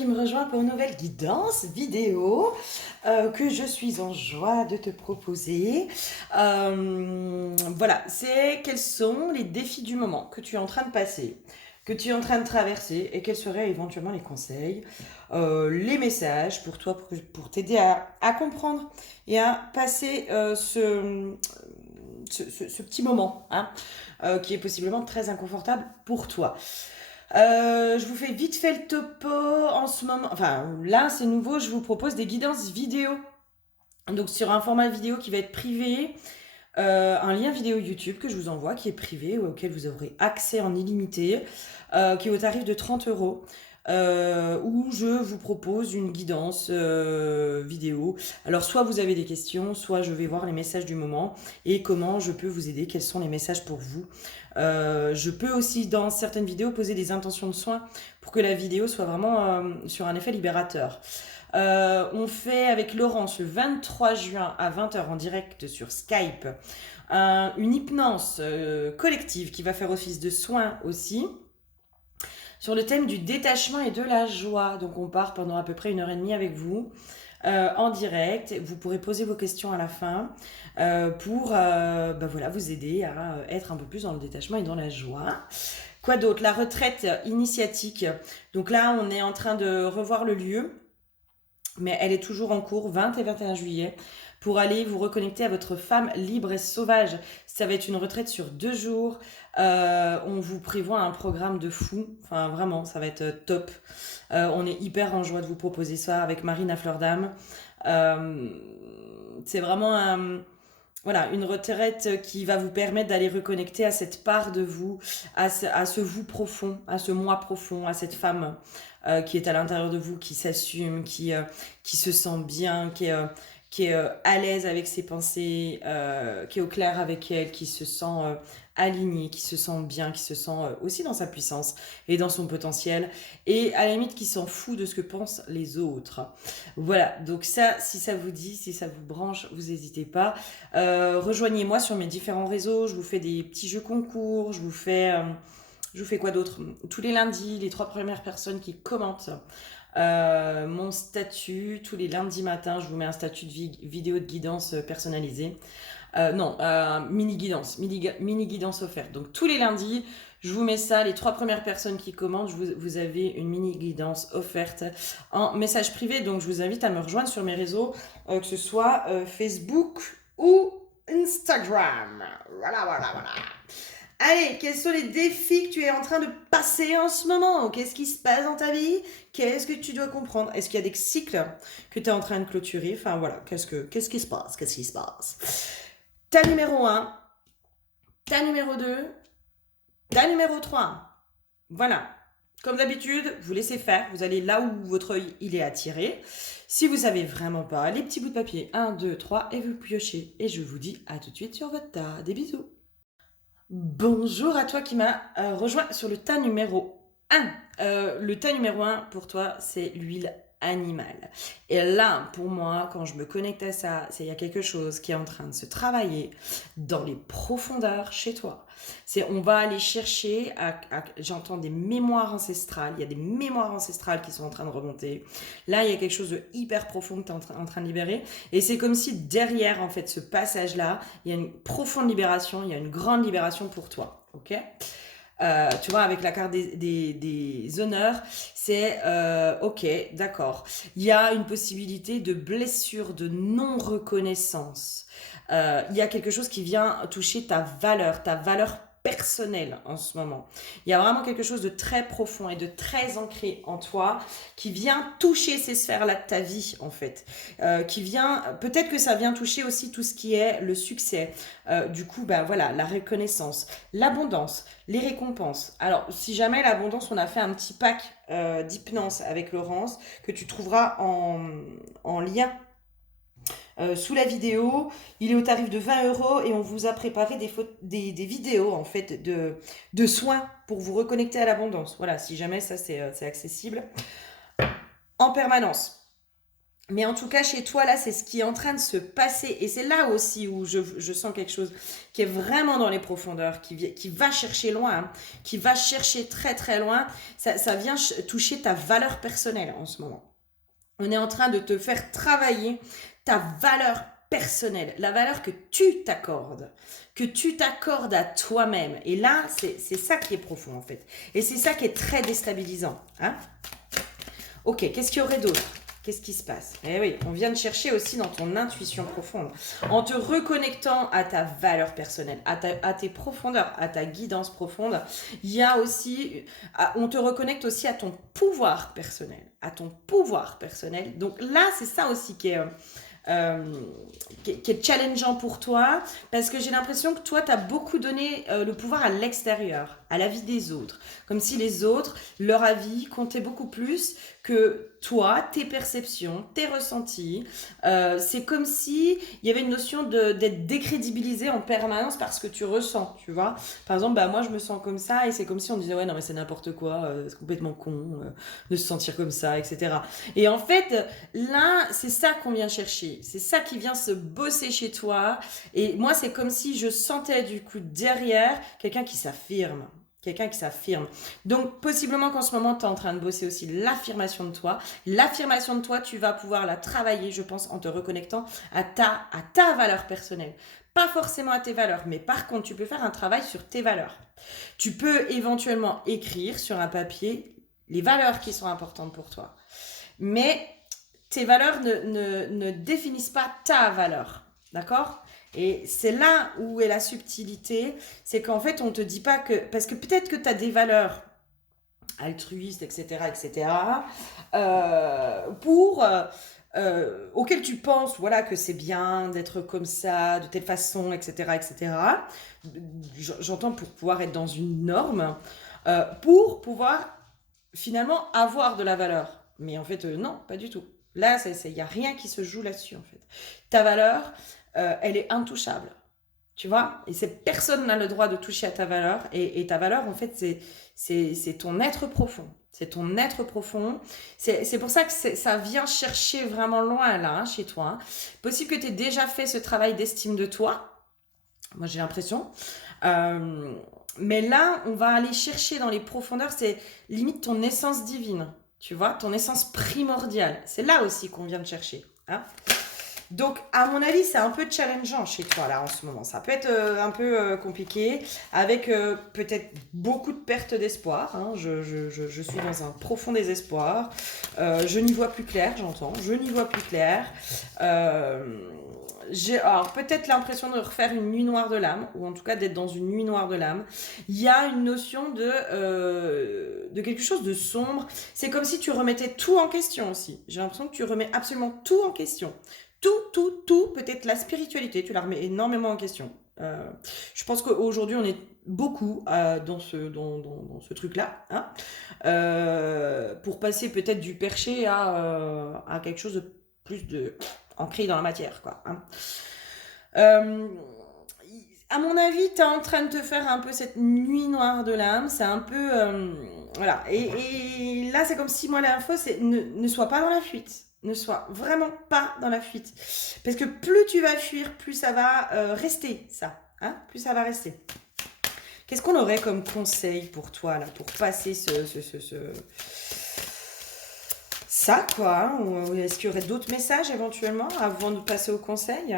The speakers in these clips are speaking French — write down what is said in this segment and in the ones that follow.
qui me rejoins pour une nouvelle guidance vidéo que je suis en joie de te proposer. Voilà, c'est quels sont les défis du moment que tu es en train de passer, que tu es en train de traverser et quels seraient éventuellement les conseils, les messages pour toi, pour t'aider à comprendre et à passer ce petit moment hein, qui est possiblement très inconfortable pour toi. Je vous fais vite fait le topo en ce moment. Enfin, là, c'est nouveau, je vous propose des guidances vidéo. Donc, sur un format vidéo qui va être privé, un lien vidéo YouTube que je vous envoie, qui est privé, auquel vous aurez accès en illimité, qui est au tarif de 30 euros. Où je vous propose une guidance vidéo. Alors soit vous avez des questions, soit je vais voir les messages du moment et comment je peux vous aider, quels sont les messages pour vous. Je peux aussi dans certaines vidéos poser des intentions de soins pour que la vidéo soit vraiment sur un effet libérateur. On fait avec Laurence le 23 juin à 20h en direct sur Skype une hypnose collective qui va faire office de soins aussi sur le thème du détachement et de la joie. Donc on part pendant à peu près 1h30 avec vous en direct. Vous pourrez poser vos questions à la fin pour voilà, vous aider à être un peu plus dans le détachement et dans la joie. Quoi d'autre? La retraite initiatique. Donc là, on est en train de revoir le lieu, mais elle est toujours en cours, 20 et 21 juillet, pour aller vous reconnecter à votre femme libre et sauvage. Ça va être une retraite sur 2 jours. On vous prévoit un programme de fou. Enfin, vraiment, ça va être top. On est hyper en joie de vous proposer ça avec Marine à Fleur d'Âme. C'est vraiment voilà, une retraite qui va vous permettre d'aller reconnecter à cette part de vous, à ce vous profond, à ce moi profond, à cette femme qui est à l'intérieur de vous, qui s'assume, qui se sent bien, qui est à l'aise avec ses pensées, qui est au clair avec elle, qui se sent alignée, qui se sent bien, qui se sent aussi dans sa puissance et dans son potentiel, et à la limite qui s'en fout de ce que pensent les autres. Voilà, donc ça, si ça vous dit, si ça vous branche, vous n'hésitez pas. Rejoignez-moi sur mes différents réseaux, je vous fais des petits jeux concours, je vous fais quoi d'autre? Tous les lundis, les 3 premières personnes qui commentent mon statut, tous les lundis matins, je vous mets un statut de vidéo de guidance personnalisée. Non, mini guidance offerte. Donc tous les lundis, je vous mets ça, les 3 premières personnes qui commentent, vous avez une mini guidance offerte en message privé. Donc je vous invite à me rejoindre sur mes réseaux, que ce soit Facebook ou Instagram. Voilà, voilà, voilà. Allez, quels sont les défis que tu es en train de passer en ce moment? Qu'est-ce qui se passe dans ta vie? Qu'est-ce que tu dois comprendre? Est-ce qu'il y a des cycles que tu es en train de clôturer? Enfin voilà, qu'est-ce qui se passe? Qu'est-ce qui se passe? Ta numéro 1, ta numéro 2, ta numéro 3. Voilà. Comme d'habitude, vous laissez faire, vous allez là où votre œil il est attiré. Si vous savez vraiment pas, les petits bouts de papier, 1, 2, 3, et vous piochez. Et je vous dis à tout de suite sur votre tas. Des bisous. Bonjour à toi qui m'as rejoint sur le tas numéro 1. Le tas numéro 1 pour toi, c'est l'huile animale. Et là, pour moi, quand je me connecte à ça, c'est il y a quelque chose qui est en train de se travailler dans les profondeurs chez toi. C'est on va aller chercher, j'entends des mémoires ancestrales, il y a des mémoires ancestrales qui sont en train de remonter. Là, il y a quelque chose de hyper profond que tu es en train de libérer. Et c'est comme si derrière, en fait, ce passage-là, il y a une profonde libération, il y a une grande libération pour toi. Ok ? Tu vois, avec la carte des honneurs, c'est ok, d'accord. Il y a une possibilité de blessure, de non-reconnaissance. Il y a quelque chose qui vient toucher ta valeur personnelle en ce moment. Il y a vraiment quelque chose de très profond et de très ancré en toi qui vient toucher ces sphères-là de ta vie, en fait. Qui vient, peut-être que ça vient toucher aussi tout ce qui est le succès. Du coup, ben voilà, la reconnaissance, l'abondance, les récompenses. Alors, si jamais l'abondance, on a fait un petit pack d'hypnose avec Laurence que tu trouveras en lien sous la vidéo. Il est au tarif de 20 euros et on vous a préparé des vidéos en fait de soins pour vous reconnecter à l'abondance. Voilà, si jamais ça c'est accessible en permanence. Mais en tout cas, chez toi, là, c'est ce qui est en train de se passer. Et c'est là aussi où je sens quelque chose qui est vraiment dans les profondeurs, qui va chercher loin, hein, qui va chercher très très loin. Ça vient toucher ta valeur personnelle en ce moment. On est en train de te faire travailler ta valeur personnelle, la valeur que tu t'accordes à toi-même. Et là, c'est ça qui est profond en fait. Et c'est ça qui est très déstabilisant. Hein. Ok, qu'est-ce qu'il y aurait d'autre? Qu'est-ce qui se passe? Eh oui, on vient de chercher aussi dans ton intuition profonde. En te reconnectant à ta valeur personnelle, à tes profondeurs, à ta guidance profonde, il y a aussi, on te reconnecte aussi à ton pouvoir personnel. À ton pouvoir personnel. Donc là, c'est ça aussi euh, qui est challengeant pour toi, parce que j'ai l'impression que toi, tu as beaucoup donné le pouvoir à l'extérieur, à la vie des autres. Comme si les autres, leur avis comptait beaucoup plus que toi, tes perceptions, tes ressentis. C'est comme si il y avait une notion d'être décrédibilisé en permanence parce que tu ressens, tu vois. Par exemple, bah, moi, je me sens comme ça et c'est comme si on disait, ouais, non, mais c'est n'importe quoi, c'est complètement con de se sentir comme ça, etc. Et en fait, là, c'est ça qu'on vient chercher. C'est ça qui vient se bosser chez toi. Et moi, c'est comme si je sentais du coup derrière quelqu'un qui s'affirme. Quelqu'un qui s'affirme. Donc, possiblement qu'en ce moment, tu es en train de bosser aussi l'affirmation de toi. L'affirmation de toi, tu vas pouvoir la travailler, je pense, en te reconnectant à ta valeur personnelle. Pas forcément à tes valeurs, mais par contre, tu peux faire un travail sur tes valeurs. Tu peux éventuellement écrire sur un papier les valeurs qui sont importantes pour toi. Mais tes valeurs ne définissent pas ta valeur. D'accord? Et c'est là où est la subtilité, c'est qu'en fait, on ne te dit pas que... Parce que peut-être que tu as des valeurs altruistes, etc., auxquelles tu penses voilà, que c'est bien d'être comme ça, de telle façon, etc. J'entends pour pouvoir être dans une norme, pour pouvoir finalement avoir de la valeur. Mais en fait, non, pas du tout. Là, il n'y a rien qui se joue là-dessus, en fait. Ta valeur, elle est intouchable. Tu vois? Et personne n'a le droit de toucher à ta valeur. Et ta valeur, en fait, c'est ton être profond. C'est ton être profond. C'est pour ça que ça vient chercher vraiment loin, là, hein, chez toi. Hein. Possible que tu aies déjà fait ce travail d'estime de toi. Moi, j'ai l'impression. Mais là, on va aller chercher dans les profondeurs, c'est limite ton essence divine, tu vois, ton essence primordiale. C'est là aussi qu'on vient de chercher. Hein. Donc, à mon avis, c'est un peu challengeant chez toi, là, en ce moment. Ça peut être un peu compliqué, avec peut-être beaucoup de perte d'espoir. Hein. Je suis dans un profond désespoir. Je n'y vois plus clair, j'entends. Je n'y vois plus clair. J'ai alors peut-être l'impression de refaire une nuit noire de l'âme, ou en tout cas d'être dans une nuit noire de l'âme. Il y a une notion de quelque chose de sombre. C'est comme si tu remettais tout en question aussi. J'ai l'impression que tu remets absolument tout en question. Tout, peut-être la spiritualité, tu la remets énormément en question. Je pense qu'aujourd'hui, on est beaucoup dans ce truc-là, hein, pour passer peut-être du perché à quelque chose de plus ancré dans la matière, quoi. Hein. Euh, à mon avis, tu es en train de te faire un peu cette nuit noire de l'âme. C'est un peu... voilà. Et là, c'est comme si moi, l'info, c'est ne sois pas dans la fuite. Ne sois vraiment pas dans la fuite. Parce que plus tu vas fuir, plus ça va rester, ça. Hein, plus ça va rester. Qu'est-ce qu'on aurait comme conseil pour toi, là, pour passer ça, quoi. Hein, ou est-ce qu'il y aurait d'autres messages, éventuellement, avant de passer au conseil?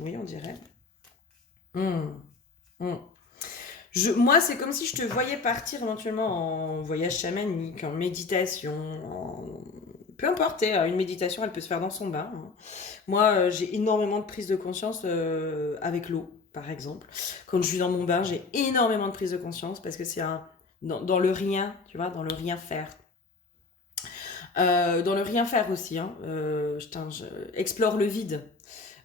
Oui, on dirait. Hmm. Hmm. Moi, c'est comme si je te voyais partir éventuellement en voyage chamanique, en méditation, peu importe, une méditation, elle peut se faire dans son bain. Hein. Moi, j'ai énormément de prise de conscience avec l'eau, par exemple. Quand je suis dans mon bain, j'ai énormément de prise de conscience parce que c'est dans le rien, tu vois, dans le rien faire. Dans le rien faire aussi, hein. Explore le vide.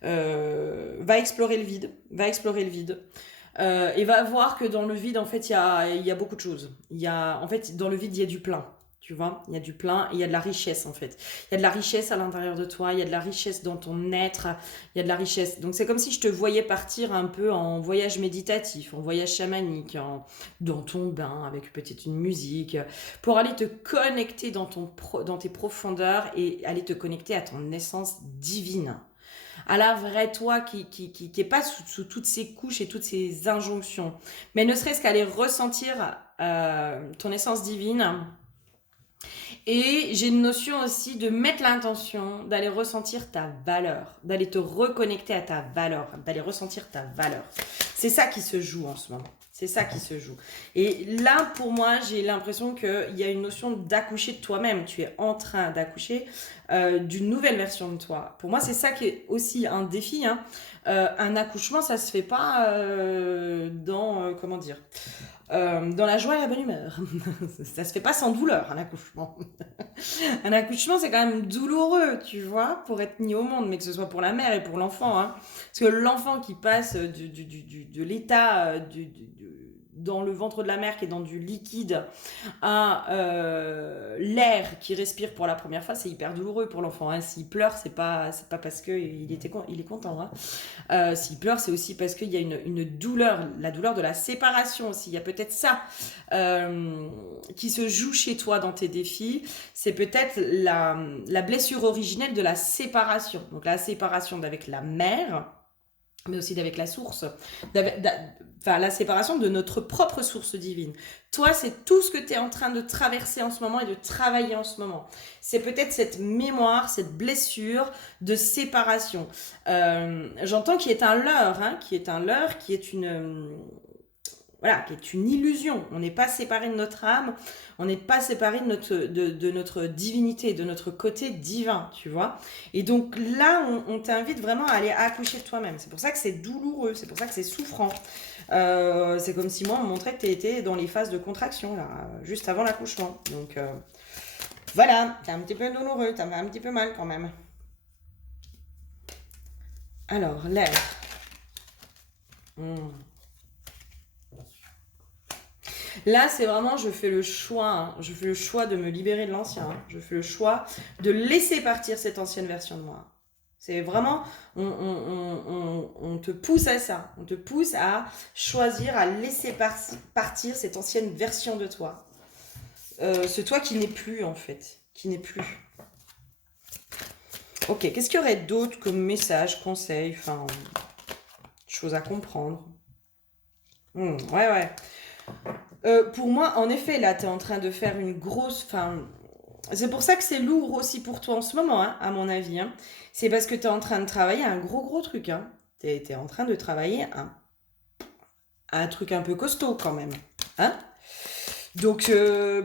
Va explorer le vide. Va explorer le vide. Et va voir que dans le vide, en fait, il y a beaucoup de choses. En fait, dans le vide, il y a du plein. Tu vois, il y a du plein et il y a de la richesse en fait. Il y a de la richesse à l'intérieur de toi, il y a de la richesse dans ton être, il y a de la richesse. Donc c'est comme si je te voyais partir un peu en voyage méditatif, en voyage chamanique, dans ton bain avec peut-être une musique, pour aller te connecter dans tes profondeurs et aller te connecter à ton essence divine. À la vraie toi qui est pas sous toutes ces couches et toutes ces injonctions. Mais ne serait-ce qu'aller ressentir ton essence divine. Et j'ai une notion aussi de mettre l'intention, d'aller ressentir ta valeur, d'aller te reconnecter à ta valeur, d'aller ressentir ta valeur. C'est ça qui se joue en ce moment. C'est ça qui se joue. Et là, pour moi, j'ai l'impression qu'il y a une notion d'accoucher de toi-même. Tu es en train d'accoucher d'une nouvelle version de toi. Pour moi, c'est ça qui est aussi un défi. Hein. Un accouchement, ça se fait pas comment dire dans la joie et la bonne humeur. Ça se fait pas sans douleur, un accouchement. Un accouchement, c'est quand même douloureux, tu vois, pour être mis au monde, mais que ce soit pour la mère et pour l'enfant. Hein. Parce que l'enfant qui passe de l'état dans le ventre de la mère qui est dans du liquide à l'air qui respire pour la première fois, c'est hyper douloureux pour l'enfant. Hein. S'il pleure, c'est pas parce qu'il est content. Hein. S'il pleure, c'est aussi parce qu'il y a une douleur, la douleur de la séparation aussi. Il y a peut-être ça qui se joue chez toi dans tes défis. C'est peut-être la blessure originelle de la séparation. Donc la séparation d'avec la mère, mais aussi d'avec la source, la séparation de notre propre source divine. Toi, c'est tout ce que tu es en train de traverser en ce moment et de travailler en ce moment. C'est peut-être cette mémoire, cette blessure de séparation. J'entends qu'il est un leurre, hein, qui est une illusion. On n'est pas séparé de notre âme, on n'est pas séparé de notre divinité, de notre côté divin, tu vois. Et donc là, on t'invite vraiment à aller accoucher de toi-même. C'est pour ça que c'est douloureux, c'est pour ça que c'est souffrant. C'est comme si moi, on montrait que tu étais dans les phases de contraction, là, juste avant l'accouchement. Donc voilà, c'est un petit peu douloureux, t'as un petit peu mal quand même. Alors, l'air. Là, c'est vraiment, je fais le choix. Hein. Je fais le choix de me libérer de l'ancien. Hein. Je fais le choix de laisser partir cette ancienne version de moi. C'est vraiment, on te pousse à ça. On te pousse à choisir, à laisser partir cette ancienne version de toi. Ce toi qui n'est plus, en fait. Qui n'est plus. Ok, qu'est-ce qu'il y aurait d'autre comme message, conseil, chose à comprendre. Ouais. Pour moi, en effet, là, tu es en train de faire une grosse... c'est pour ça que c'est lourd aussi pour toi en ce moment, hein, à mon avis. Hein. C'est parce que tu es en train de travailler un gros truc. Hein. Tu es en train de travailler un truc un peu costaud quand même. Hein. Donc,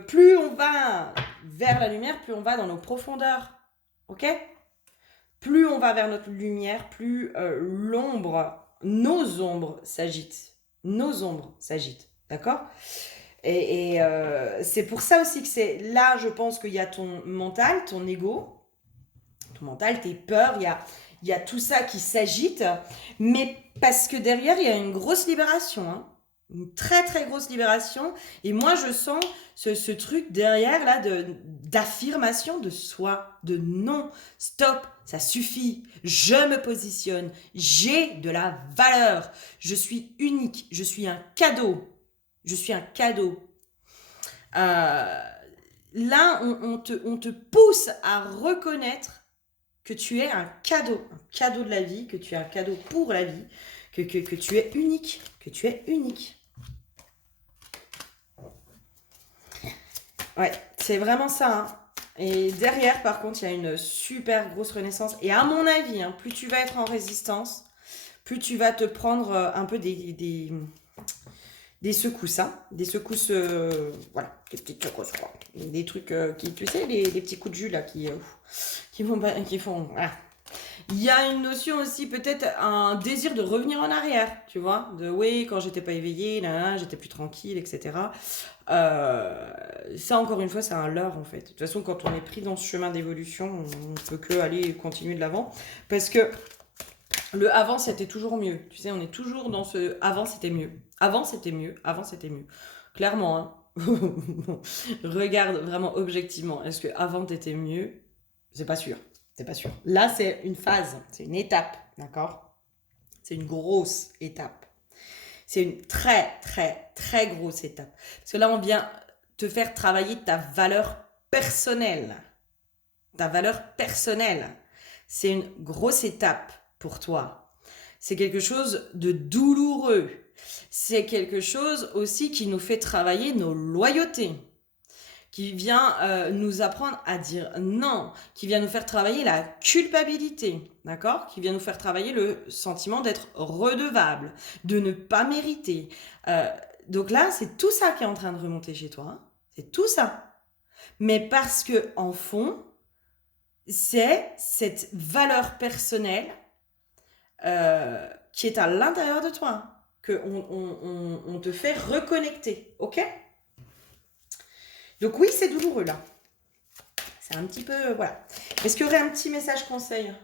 plus on va vers la lumière, plus on va dans nos profondeurs. Ok ? Plus on va vers notre lumière, plus nos ombres s'agitent. Nos ombres s'agitent. D'accord ? Et c'est pour ça aussi que c'est là, je pense qu'il y a ton mental, ton ego, ton mental, tes peurs, il y a tout ça qui s'agite, mais parce que derrière, il y a une grosse libération, hein, une très grosse libération. Et moi, je sens ce truc derrière là d'affirmation de soi, de non, stop, ça suffit, je me positionne, j'ai de la valeur, je suis unique, je suis un cadeau. Je suis un cadeau. Là, on te pousse à reconnaître que tu es un cadeau de la vie, que tu es un cadeau pour la vie, que tu es unique, Ouais, c'est vraiment ça. Hein. Et derrière, par contre, il y a une super grosse renaissance. Et à mon avis, hein, plus tu vas être en résistance, plus tu vas te prendre un peu des secousses, hein, des secousses, des petites secousses, quoi. Des trucs tu sais, les petits coups de jus là qui font. Voilà. Il y a une notion aussi, peut-être un désir de revenir en arrière, tu vois, de oui, quand j'étais pas éveillée, j'étais plus tranquille, etc. Ça, encore une fois, c'est un leurre en fait. De toute façon, quand on est pris dans ce chemin d'évolution, on ne peut que aller continuer de l'avant parce que le avant, c'était toujours mieux. Tu sais, on est toujours dans ce avant, c'était mieux. Avant, c'était mieux. Clairement, hein. regarde vraiment objectivement, est-ce que avant t'étais mieux? C'est pas sûr, c'est pas sûr. Là, c'est une phase, c'est une étape, d'accord? C'est une grosse étape. C'est une très, très, très grosse étape. Parce que là, on vient te faire travailler ta valeur personnelle. Ta valeur personnelle. C'est une grosse étape pour toi. C'est quelque chose de douloureux. C'est quelque chose aussi qui nous fait travailler nos loyautés, qui vient nous apprendre à dire non, qui vient nous faire travailler la culpabilité, d'accord? Qui vient nous faire travailler le sentiment d'être redevable, de ne pas mériter. Euh, donc là, c'est tout ça qui est en train de remonter chez toi, hein. C'est tout ça. Mais parce que en fond, c'est cette valeur personnelle qui est à l'intérieur de toi, hein, que on te fait reconnecter, ok? Donc oui, c'est douloureux là. C'est un petit peu, voilà. Est-ce qu'il y aurait un petit message conseil?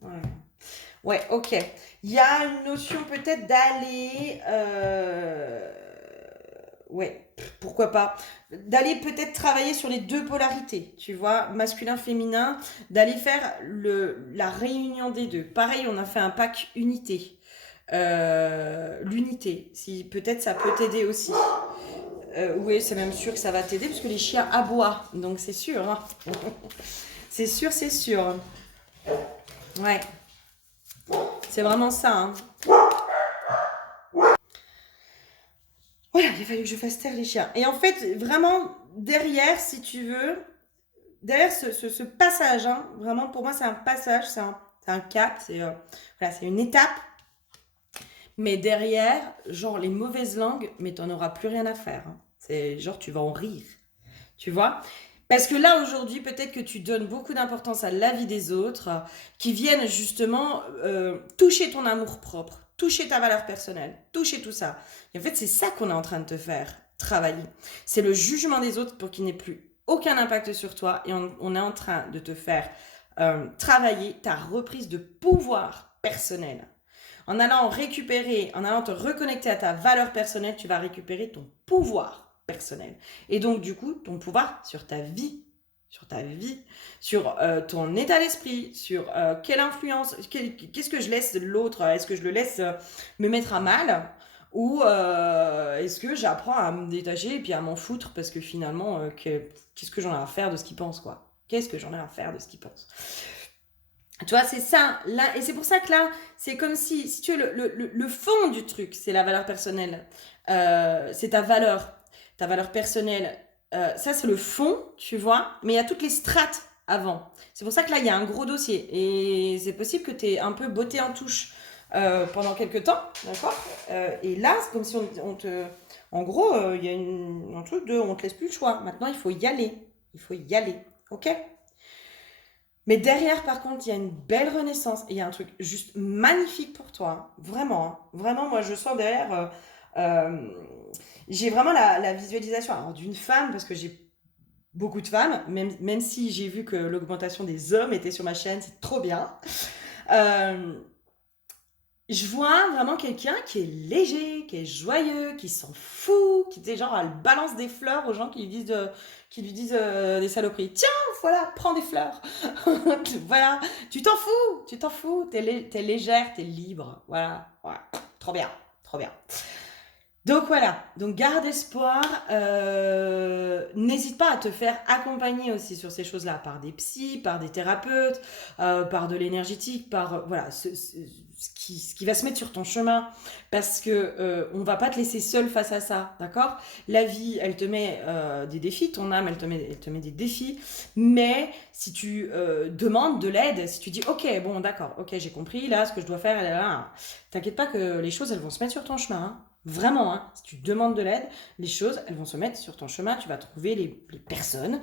Ouais. Ouais, ok. Il y a une notion peut-être d'aller, ouais, pourquoi pas, d'aller peut-être travailler sur les deux polarités, tu vois, masculin-féminin, d'aller faire la réunion des deux. Pareil, on a fait un pack unité. L'unité, si peut-être ça peut t'aider aussi. Oui, c'est même sûr que ça va t'aider parce que les chiens aboient, donc c'est sûr, hein. C'est sûr, c'est sûr. Ouais, c'est vraiment ça, hein. Voilà, il a fallu que je fasse taire les chiens. Et en fait, vraiment, derrière, si tu veux, derrière ce passage, hein, vraiment, pour moi, c'est un passage, c'est un cap, voilà, c'est une étape. Mais derrière, genre, les mauvaises langues, mais t'en auras plus rien à faire, hein. C'est genre, tu vas en rire. Tu vois? Parce que là, aujourd'hui, peut-être que tu donnes beaucoup d'importance à la vie des autres, qui viennent justement toucher ton amour-propre, toucher ta valeur personnelle, toucher tout ça. Et en fait, c'est ça qu'on est en train de te faire travailler. C'est le jugement des autres pour qu'il n'ait plus aucun impact sur toi. Et on est en train de te faire travailler ta reprise de pouvoir personnel. En allant récupérer, en allant te reconnecter à ta valeur personnelle, tu vas récupérer ton pouvoir personnel. Et donc, du coup, ton pouvoir sur ta vie, sur ton état d'esprit, sur quelle influence, qu'est-ce que je laisse l'autre, est-ce que je le laisse me mettre à mal ou est-ce que j'apprends à me détacher et puis à m'en foutre parce que finalement, qu'est-ce que j'en ai à faire de ce qu'il pense, quoi? Qu'est-ce que j'en ai à faire de ce qu'il pense? Tu vois, c'est ça. Là, et c'est pour ça que là, c'est comme si tu veux, le fond du truc, c'est la valeur personnelle. C'est ta valeur personnelle. Ça, c'est le fond, tu vois. Mais il y a toutes les strates avant. C'est pour ça que là, il y a un gros dossier. Et c'est possible que tu aies un peu botté en touche pendant quelques temps, d'accord. Et là, c'est comme si on te... En gros, il y a un truc de... On te laisse plus le choix. Maintenant, il faut y aller. Il faut y aller. Ok? Mais derrière, par contre, il y a une belle renaissance et il y a un truc juste magnifique pour toi, hein. Vraiment, hein. Vraiment, moi, je sens derrière. Euh, j'ai vraiment la visualisation alors, d'une femme, parce que j'ai beaucoup de femmes, même si j'ai vu que l'augmentation des hommes était sur ma chaîne, c'est trop bien. Euh, je vois vraiment quelqu'un qui est léger, qui est joyeux, qui s'en fout, qui est genre, elle balance des fleurs aux gens qui lui disent des saloperies. Tiens, voilà, prends des fleurs. Voilà, tu t'en fous, t'es légère, t'es libre. Voilà, voilà, trop bien, trop bien. Donc voilà, donc garde espoir, n'hésite pas à te faire accompagner aussi sur ces choses-là, par des psys, par des thérapeutes, par de l'énergétique, par voilà, ce qui va se mettre sur ton chemin, parce que on va pas te laisser seul face à ça, d'accord? La vie, elle te met des défis, ton âme, elle te met des défis, mais si tu demandes de l'aide, si tu dis ok, bon d'accord, ok j'ai compris, là ce que je dois faire, là, là, là, t'inquiète pas que les choses elles vont se mettre sur ton chemin, hein. Vraiment, hein, si tu demandes de l'aide, les choses, elles vont se mettre sur ton chemin. Tu vas trouver les personnes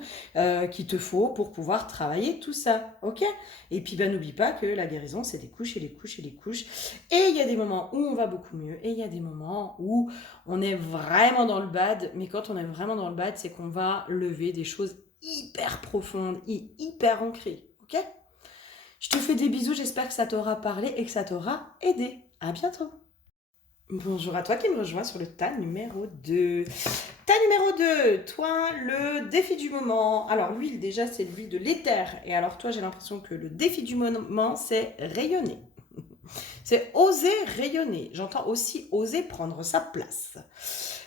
qu'il te faut pour pouvoir travailler tout ça, ok? Et puis, ben, n'oublie pas que la guérison, c'est des couches et des couches et des couches. Et il y a des moments où on va beaucoup mieux et il y a des moments où on est vraiment dans le bad. Mais quand on est vraiment dans le bad, c'est qu'on va lever des choses hyper profondes et hyper ancrées, ok? Je te fais des bisous, j'espère que ça t'aura parlé et que ça t'aura aidé. À bientôt! Bonjour à toi qui me rejoins sur le tas numéro 2. Tas numéro 2, toi, le défi du moment. Alors, l'huile, déjà, c'est l'huile de l'éther. Et alors, toi, j'ai l'impression que le défi du moment, c'est rayonner. C'est oser rayonner. J'entends aussi oser prendre sa place.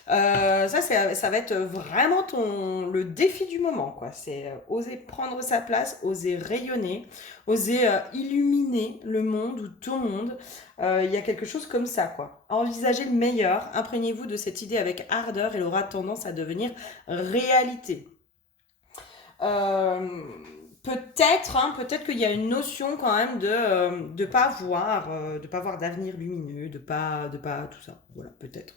Ça va être vraiment le défi du moment, quoi. C'est oser prendre sa place, oser rayonner, oser illuminer le monde ou ton monde. Il y a quelque chose comme ça, quoi. Envisagez le meilleur, imprégnez-vous de cette idée avec ardeur, elle aura tendance à devenir réalité. Euh, peut-être qu'il y a une notion quand même de pas voir d'avenir lumineux, de pas tout ça. Voilà, peut-être.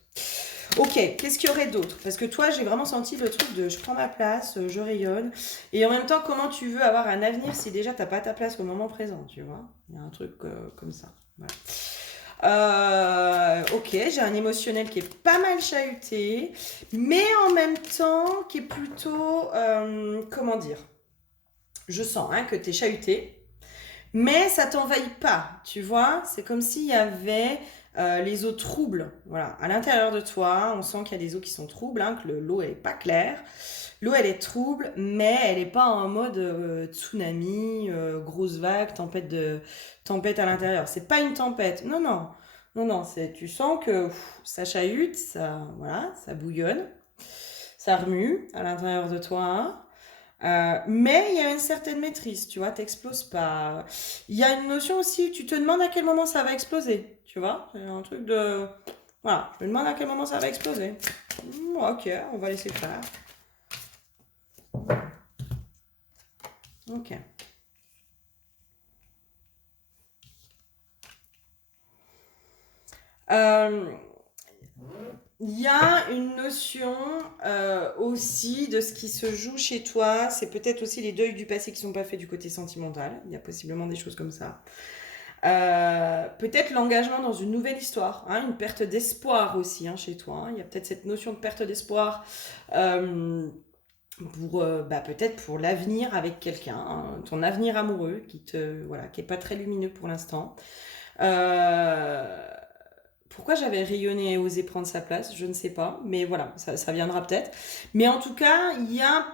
Ok, qu'est-ce qu'il y aurait d'autre? Parce que toi, j'ai vraiment senti le truc de je prends ma place, je rayonne. Et en même temps, comment tu veux avoir un avenir si déjà t'as pas ta place au moment présent, tu vois? Il y a un truc comme ça. Voilà. Ok, j'ai un émotionnel qui est pas mal chahuté, mais en même temps qui est plutôt, comment dire? Je sens que t'es chahuté, mais ça t'envahit pas, tu vois. C'est comme s'il y avait les eaux troubles. Voilà, à l'intérieur de toi, on sent qu'il y a des eaux qui sont troubles, que l'eau elle est pas claire. L'eau elle est trouble, mais elle est pas en mode tsunami, grosse vague, tempête à l'intérieur. C'est pas une tempête. Non, non. Non, non, tu sens que ça chahute, voilà, ça bouillonne, ça remue à l'intérieur de toi. Mais il y a une certaine maîtrise, tu vois, t'exploses pas. Il y a une notion aussi, tu te demandes à quel moment ça va exploser, tu vois. C'est un truc de... Voilà, je me demande à quel moment ça va exploser. Ok, on va laisser faire. Ok. Il y a une notion aussi de ce qui se joue chez toi. C'est peut-être aussi les deuils du passé qui ne sont pas faits du côté sentimental. Il y a possiblement des choses comme ça. Peut-être l'engagement dans une nouvelle histoire, une perte d'espoir aussi chez toi. Il y a peut-être cette notion de perte d'espoir peut-être pour l'avenir avec quelqu'un, ton avenir amoureux qui est pas très lumineux pour l'instant. Pourquoi j'avais rayonné et osé prendre sa place, je ne sais pas, mais voilà, ça viendra peut-être. Mais en tout cas, il y a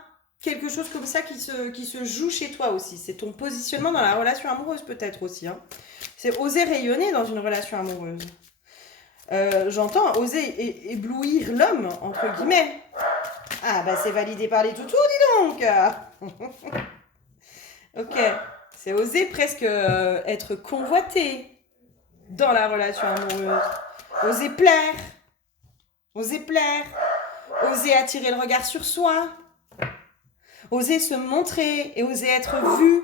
quelque chose comme ça qui se joue chez toi aussi. C'est ton positionnement dans la relation amoureuse peut-être aussi. C'est oser rayonner dans une relation amoureuse. J'entends oser éblouir l'homme, entre guillemets. Ah bah c'est validé par les toutous, dis donc. Ok, c'est oser presque être convoité dans la relation amoureuse. Oser plaire, oser attirer le regard sur soi, oser se montrer et oser être vu.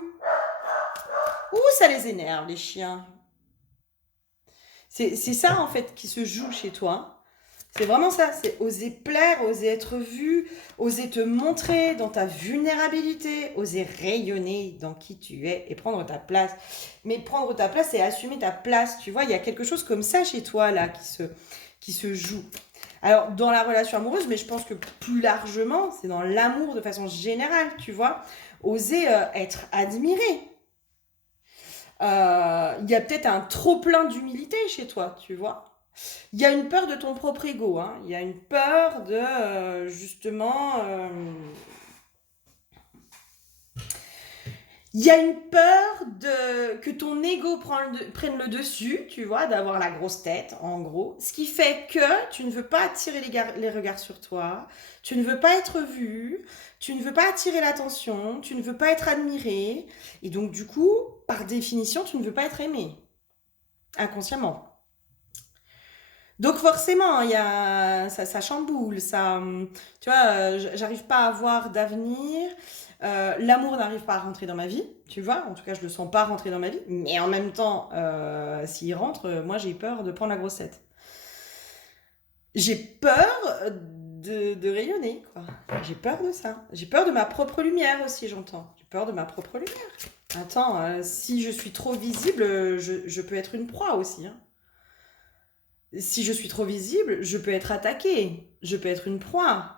Ouh, ça les énerve, les chiens. C'est ça, en fait, qui se joue chez toi. C'est vraiment ça, c'est oser plaire, oser être vu, oser te montrer dans ta vulnérabilité, oser rayonner dans qui tu es et prendre ta place. Mais prendre ta place, c'est assumer ta place, tu vois, il y a quelque chose comme ça chez toi, là, qui se joue. Alors, dans la relation amoureuse, mais je pense que plus largement, c'est dans l'amour de façon générale, tu vois, oser être admiré. Il y a peut-être un trop-plein d'humilité chez toi, tu vois. Il y a une peur de ton propre ego, il y a une peur de, justement... il y a une peur que ton ego prenne le dessus, tu vois, d'avoir la grosse tête, en gros. Ce qui fait que tu ne veux pas attirer les regards sur toi, tu ne veux pas être vu, tu ne veux pas attirer l'attention, tu ne veux pas être admiré. Et donc, du coup, par définition, tu ne veux pas être aimé, inconsciemment. Donc forcément, ça chamboule, tu vois, j'arrive pas à avoir d'avenir, l'amour n'arrive pas à rentrer dans ma vie, tu vois, en tout cas je le sens pas rentrer dans ma vie, mais en même temps, s'il rentre, moi j'ai peur de prendre la grossette. J'ai peur de rayonner, quoi. J'ai peur de ça. J'ai peur de ma propre lumière aussi, j'entends. J'ai peur de ma propre lumière. Attends, si je suis trop visible, je peux être une proie aussi, Si je suis trop visible, je peux être attaquée, je peux être une proie.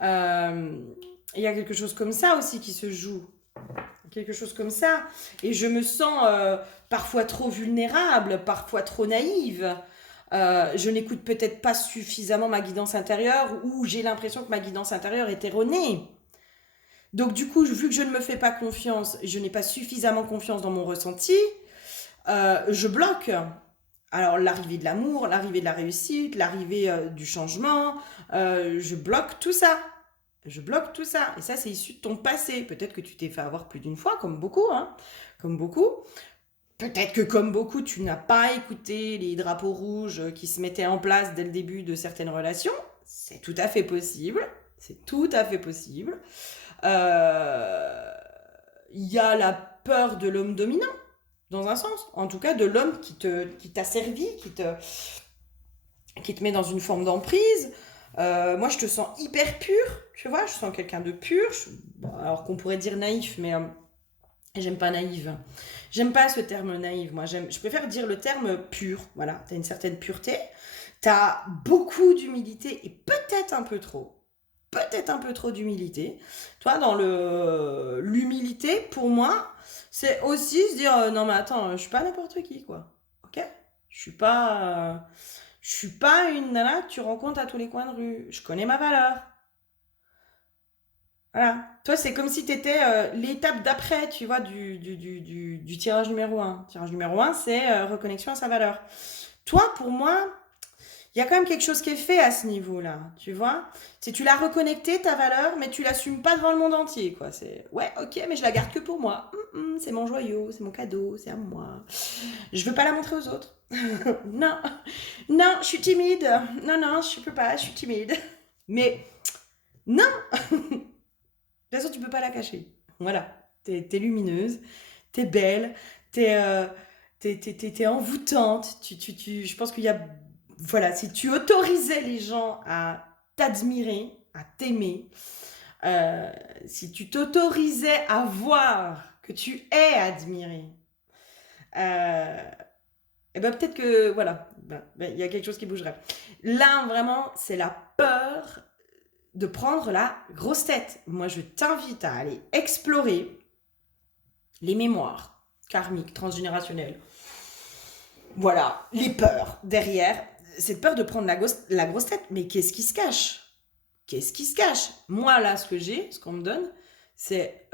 Il y a quelque chose comme ça aussi qui se joue. Quelque chose comme ça. Et je me sens parfois trop vulnérable, parfois trop naïve. je n'écoute peut-être pas suffisamment ma guidance intérieure ou j'ai l'impression que ma guidance intérieure est erronée. Donc du coup, vu que je ne me fais pas confiance, je n'ai pas suffisamment confiance dans mon ressenti, je bloque. Alors l'arrivée de l'amour, l'arrivée de la réussite, l'arrivée du changement, je bloque tout ça. Je bloque tout ça. Et ça, c'est issu de ton passé. Peut-être que tu t'es fait avoir plus d'une fois, comme beaucoup, hein. Comme beaucoup. Peut-être que comme beaucoup, tu n'as pas écouté les drapeaux rouges qui se mettaient en place dès le début de certaines relations. C'est tout à fait possible. C'est tout à fait possible. Il y a la peur de l'homme dominant, dans un sens. En tout cas, de l'homme qui t'a servi, qui te met dans une forme d'emprise. Moi, je te sens hyper pur, tu vois. Je sens quelqu'un de pur. Alors qu'on pourrait dire naïf, mais j'aime pas naïve. J'aime pas ce terme naïve. Moi, je préfère dire le terme pur. Voilà, t'as une certaine pureté. T'as beaucoup d'humilité et peut-être un peu trop. Peut-être un peu trop d'humilité. Toi, dans l'humilité, pour moi, c'est aussi se dire non, mais attends, je suis pas n'importe qui, quoi. Ok? Je suis pas une nana que tu rencontres à tous les coins de rue. Je connais ma valeur. Voilà. Toi, c'est comme si tu étais l'étape d'après, tu vois, du tirage numéro un. Tirage numéro un, c'est reconnexion à sa valeur. Toi, pour moi, il y a quand même quelque chose qui est fait à ce niveau-là, tu vois. C'est tu l'as reconnecté, ta valeur, mais tu l'assumes pas devant le monde entier, quoi. C'est, ouais, ok, mais je la garde que pour moi. C'est mon joyau, c'est mon cadeau, c'est à moi. Je veux pas la montrer aux autres. Non, non, je suis timide. Non, non, je peux pas, je suis timide. Mais non, de toute façon, tu peux pas la cacher. Voilà, t'es lumineuse, t'es belle, t'es envoûtante. Je pense qu'il y a... Voilà, si tu autorisais les gens à t'admirer, à t'aimer, si tu t'autorisais à voir que tu es admiré, et ben peut-être que, voilà, il y a quelque chose qui bougerait. Là, vraiment, c'est la peur de prendre la grosse tête. Moi, je t'invite à aller explorer les mémoires karmiques, transgénérationnelles. Voilà, les peurs derrière. Cette peur de prendre la grosse tête. Mais qu'est-ce qui se cache? Qu'est-ce qui se cache? Moi, là, ce qu'on me donne, c'est...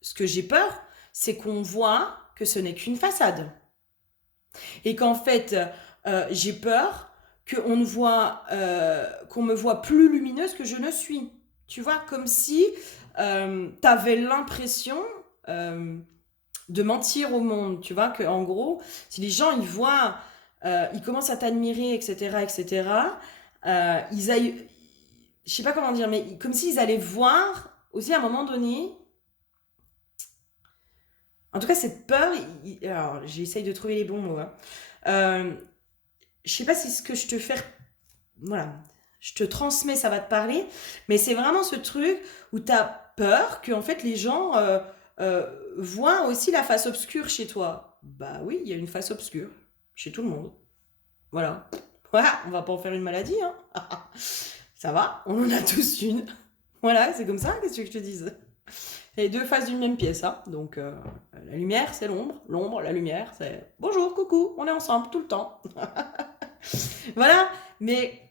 ce que j'ai peur, c'est qu'on voit que ce n'est qu'une façade. Et qu'en fait, j'ai peur qu'on me voit plus lumineuse que je ne suis. Tu vois, comme si tu avais l'impression de mentir au monde. Tu vois, que en gros, si les gens, ils voient, ils commencent à t'admirer, etc., etc., ils aillent... Je sais pas comment dire, mais comme s'ils allaient voir aussi à un moment donné... En tout cas, cette peur, alors j'essaye de trouver les bons mots, hein. Je sais pas si ce que je te fais, voilà, je te transmets, ça va te parler, mais c'est vraiment ce truc où tu as peur que en fait les gens voient aussi la face obscure chez toi. Bah oui, il y a une face obscure chez tout le monde. Voilà. Voilà, on va pas en faire une maladie, hein. Ça va, on en a tous une. Voilà, c'est comme ça, qu'est-ce que je te dise? Les deux faces d'une même pièce, hein. Donc la lumière, c'est l'ombre, la lumière, c'est bonjour, coucou, on est ensemble tout le temps. Voilà, mais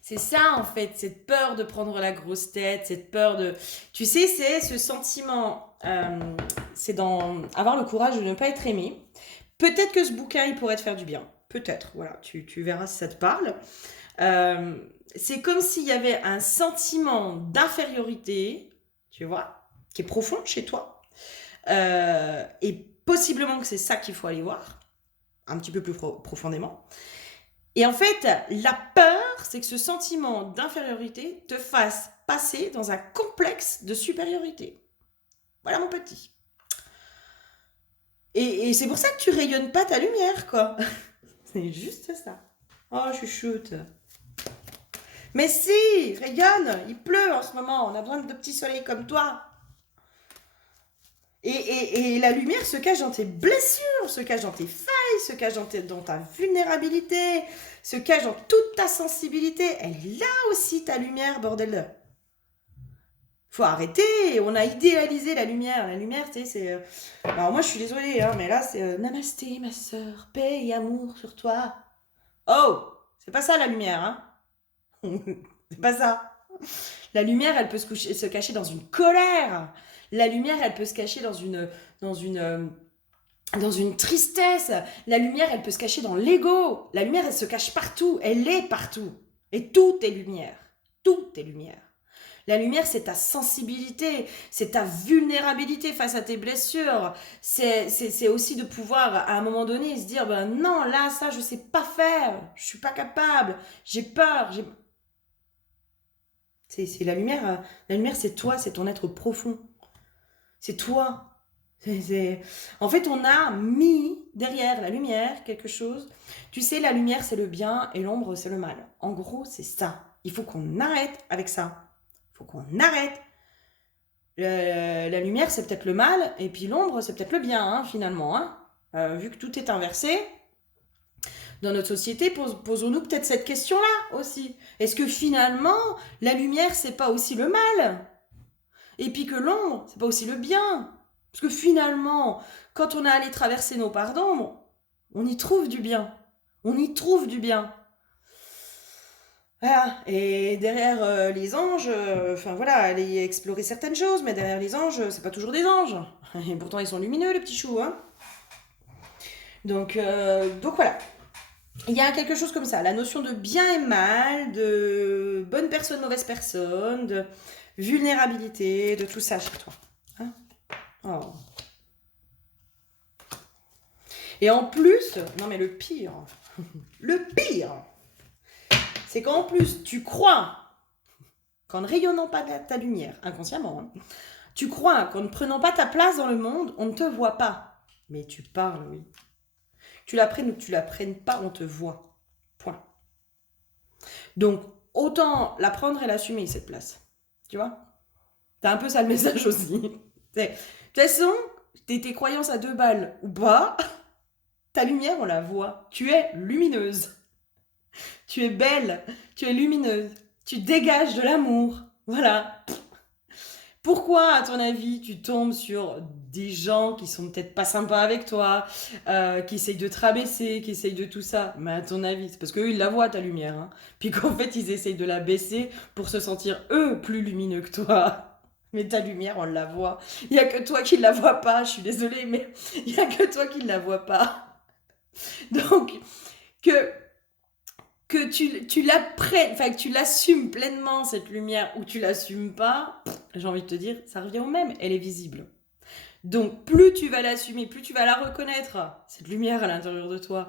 c'est ça en fait, cette peur de prendre la grosse tête, cette peur de... Tu sais, c'est ce sentiment, c'est dans avoir le courage de ne pas être aimé. Peut-être que ce bouquin, il pourrait te faire du bien. Peut-être, voilà, tu verras si ça te parle. C'est comme s'il y avait un sentiment d'infériorité, tu vois, qui est profond chez toi. Et possiblement que c'est ça qu'il faut aller voir, un petit peu plus profondément. Et en fait, la peur, c'est que ce sentiment d'infériorité te fasse passer dans un complexe de supériorité. Voilà mon petit. Et c'est pour ça que tu rayonnes pas ta lumière, quoi. C'est juste ça. Oh, chuchoute. Mais si, rayonne, il pleut en ce moment, on a besoin de petits soleils comme toi. Et la lumière se cache dans tes blessures, se cache dans tes failles, se cache dans ta vulnérabilité, se cache dans toute ta sensibilité. Elle est là aussi, ta lumière, bordel. Faut arrêter, on a idéalisé la lumière. La lumière, tu sais, c'est... Alors moi, je suis désolée, hein, mais là, c'est namasté, ma sœur, paix et amour sur toi. Oh, c'est pas ça la lumière, hein. C'est pas ça. La lumière, elle peut se cacher dans une colère. La lumière, elle peut se cacher dans une, euh, dans une tristesse. La lumière, elle peut se cacher dans l'ego. La lumière, elle se cache partout. Elle est partout. Et tout est lumière. Tout est lumière. La lumière, c'est ta sensibilité, c'est ta vulnérabilité face à tes blessures. C'est aussi de pouvoir, à un moment donné, se dire, ben non, là, ça, je sais pas faire. Je suis pas capable. J'ai peur. C'est la lumière. La lumière, c'est toi, c'est ton être profond. C'est toi. En fait, on a mis derrière la lumière quelque chose. Tu sais, la lumière, c'est le bien et l'ombre, c'est le mal. En gros, c'est ça. Il faut qu'on arrête avec ça. Il faut qu'on arrête. La lumière, c'est peut-être le mal, et puis l'ombre, c'est peut-être le bien, hein, finalement. Hein. Vu que tout est inversé, dans notre société, posons-nous peut-être cette question-là aussi. Est-ce que finalement, la lumière, c'est pas aussi le mal? Et puis que l'ombre, c'est pas aussi le bien? Parce que finalement, quand on a allé traverser nos parts d'ombre, on y trouve du bien. On y trouve du bien. Voilà. Et derrière les anges, enfin voilà, aller explorer certaines choses, mais derrière les anges, c'est pas toujours des anges. Et pourtant, ils sont lumineux, les petits choux. Hein. Donc voilà. Il y a quelque chose comme ça, la notion de bien et mal, de bonne personne, mauvaise personne, de vulnérabilité, de tout ça chez toi. Hein. Oh. Et en plus, non mais le pire, c'est qu'en plus tu crois qu'en ne rayonnant pas ta lumière, inconsciemment, hein, tu crois qu'en ne prenant pas ta place dans le monde, on ne te voit pas. Mais tu parles, oui. Tu la prennes ou que tu la prennes pas, on te voit. Point. Donc, autant la prendre et l'assumer, cette place. Tu vois? T'as un peu ça le message aussi. De toute façon, tes croyances à 2 balles ou pas, ta lumière, on la voit. Tu es lumineuse. Tu es belle. Tu es lumineuse. Tu dégages de l'amour. Voilà. Pourquoi, à ton avis, tu tombes sur des gens qui sont peut-être pas sympas avec toi, qui essayent de te rabaisser, qui essayent de tout ça? Mais à ton avis, c'est parce qu'eux, ils la voient, ta lumière. Hein. Puis qu'en fait, ils essayent de la baisser pour se sentir, eux, plus lumineux que toi. Mais ta lumière, on la voit. Il n'y a que toi qui ne la vois pas. Je suis désolée, mais il n'y a que toi qui ne la vois pas. Donc, que tu la prennes, enfin que tu l'assumes pleinement cette lumière ou tu l'assumes pas, j'ai envie de te dire, ça revient au même, elle est visible. Donc plus tu vas l'assumer, plus tu vas la reconnaître, cette lumière à l'intérieur de toi.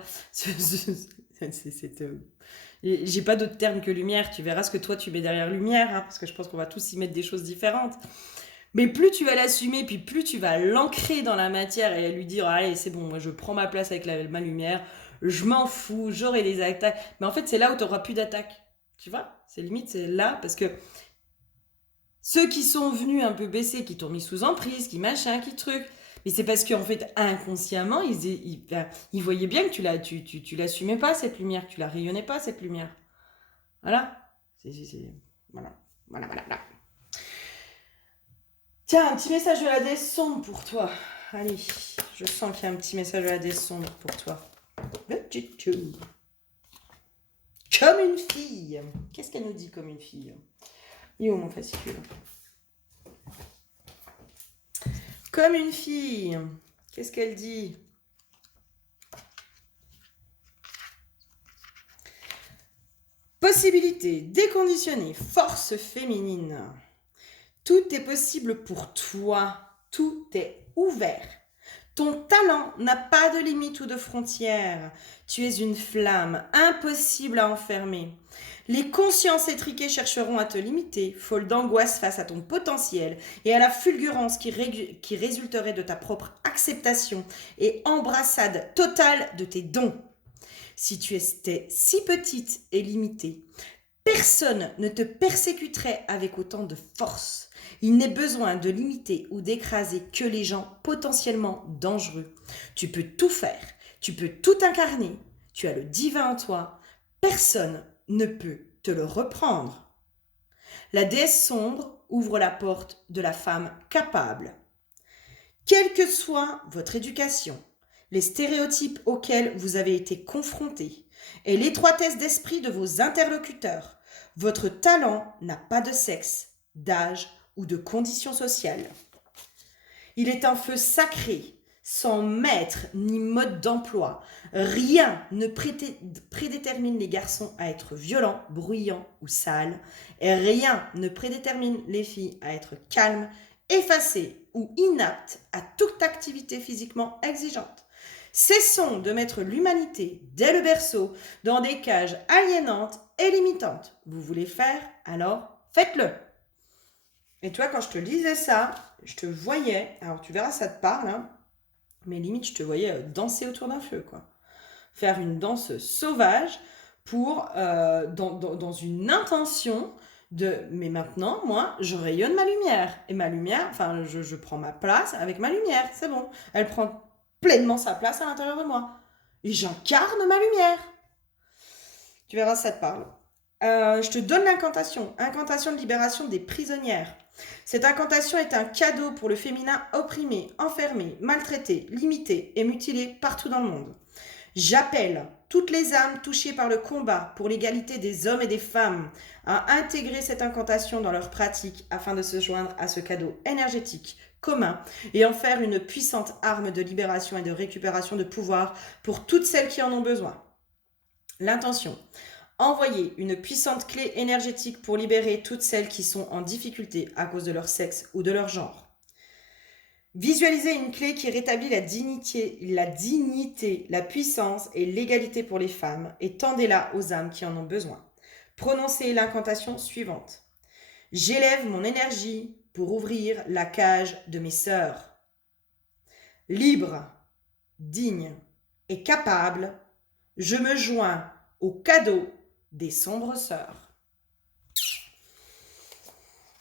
J'ai pas d'autre terme que lumière, tu verras ce que toi tu mets derrière lumière, hein, parce que je pense qu'on va tous y mettre des choses différentes. Mais plus tu vas l'assumer, puis plus tu vas l'ancrer dans la matière et lui dire allez c'est bon, moi je prends ma place avec ma lumière, je m'en fous, j'aurai des attaques. Mais en fait c'est là où tu n'auras plus d'attaques. Tu vois? C'est limite, c'est là parce que ceux qui sont venus un peu baisser, qui t'ont mis sous emprise, qui machin, qui truc, mais c'est parce qu'en fait inconsciemment ils voyaient bien que tu l'assumais pas cette lumière, que tu la rayonnais pas cette lumière. Voilà. Voilà. Voilà, voilà, voilà. Tiens, un petit message de la descente pour toi. Allez, je sens qu'il y a un petit message de la descente pour toi. Comme une fille. Qu'est-ce qu'elle nous dit comme une fille? Il est où mon fascicule? Comme une fille. Qu'est-ce qu'elle dit? Possibilité déconditionnée, force féminine. Tout est possible pour toi. Tout est ouvert. Ton talent n'a pas de limite ou de frontières. Tu es une flamme, impossible à enfermer. Les consciences étriquées chercheront à te limiter, folles d'angoisse face à ton potentiel et à la fulgurance qui résulterait de ta propre acceptation et embrassade totale de tes dons. Si tu étais si petite et limitée, personne ne te persécuterait avec autant de force. Il n'est besoin de limiter ou d'écraser que les gens potentiellement dangereux. Tu peux tout faire, tu peux tout incarner, tu as le divin en toi, personne ne peut te le reprendre. La déesse sombre ouvre la porte de la femme capable. Quelle que soit votre éducation, les stéréotypes auxquels vous avez été confrontés, et l'étroitesse d'esprit de vos interlocuteurs. Votre talent n'a pas de sexe, d'âge ou de condition sociale. Il est un feu sacré, sans maître ni mode d'emploi. Rien ne prédétermine les garçons à être violents, bruyants ou sales, et rien ne prédétermine les filles à être calmes, effacées ou inaptes à toute activité physiquement exigeante. Cessons de mettre l'humanité, dès le berceau, dans des cages aliénantes et limitantes. Vous voulez faire, alors faites-le. Et toi, quand je te lisais ça, je te voyais, alors tu verras, ça te parle, hein, mais limite, je te voyais danser autour d'un feu, quoi. Faire une danse sauvage pour, dans une intention de, mais maintenant, moi, je rayonne ma lumière. Et ma lumière, enfin, je prends ma place avec ma lumière, c'est bon. Elle prend pleinement sa place à l'intérieur de moi. Et j'incarne ma lumière. Tu verras, ça te parle. Je te donne l'incantation. Incantation de libération des prisonnières. Cette incantation est un cadeau pour le féminin opprimé, enfermé, maltraité, limité et mutilé partout dans le monde. J'appelle toutes les âmes touchées par le combat pour l'égalité des hommes et des femmes à intégrer cette incantation dans leur pratique afin de se joindre à ce cadeau énergétique commun et en faire une puissante arme de libération et de récupération de pouvoir pour toutes celles qui en ont besoin. L'intention. Envoyer une puissante clé énergétique pour libérer toutes celles qui sont en difficulté à cause de leur sexe ou de leur genre. Visualisez une clé qui rétablit la dignité, la puissance et l'égalité pour les femmes et tendez-la aux âmes qui en ont besoin. Prononcez l'incantation suivante. J'élève mon énergie pour ouvrir la cage de mes sœurs. Libre, digne et capable, je me joins au cadeau des sombres sœurs.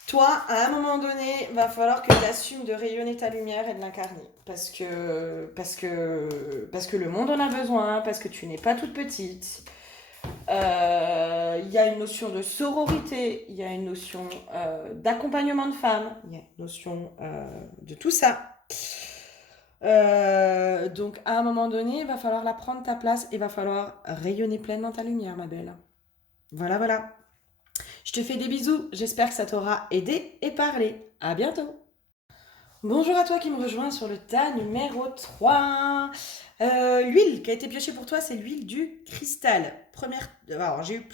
Toi, à un moment donné, va falloir que tu assumes de rayonner ta lumière et de l'incarner. Parce que le monde en a besoin, parce que tu n'es pas toute petite. Il y a une notion de sororité, il y a une notion d'accompagnement de femmes, il y a une notion de tout ça. Donc, à un moment donné, il va falloir la prendre ta place et il va falloir rayonner pleinement ta lumière, ma belle. Voilà, voilà. Je te fais des bisous, j'espère que ça t'aura aidé et parlé. À bientôt. Bonjour à toi qui me rejoins sur le tas numéro 3. L'huile qui a été piochée pour toi, c'est l'huile du cristal. Alors j'ai eu